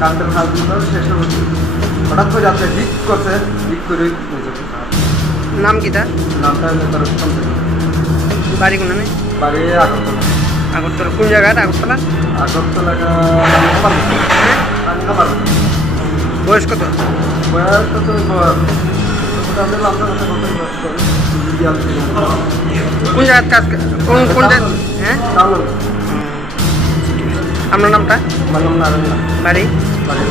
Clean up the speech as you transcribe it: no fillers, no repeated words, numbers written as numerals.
কারেন্টের কাজ শেষ হচ্ছে হঠাৎ করে যাচ্ছে ঠিক করছে ঠিক করে নাম কি তার? নামটা তার বাড়ি কোন নেই? বাড়ি আগরতলা। আগরতলা কোন জায়গাটা? আগরতলা বয়স কত? বয়স কত? কোন জায়গায় কাজ? কোন জায়গা? হ্যাঁ, আপনার নামটা? আমার নাম নারায়ণ। বাড়ি? বাড়ি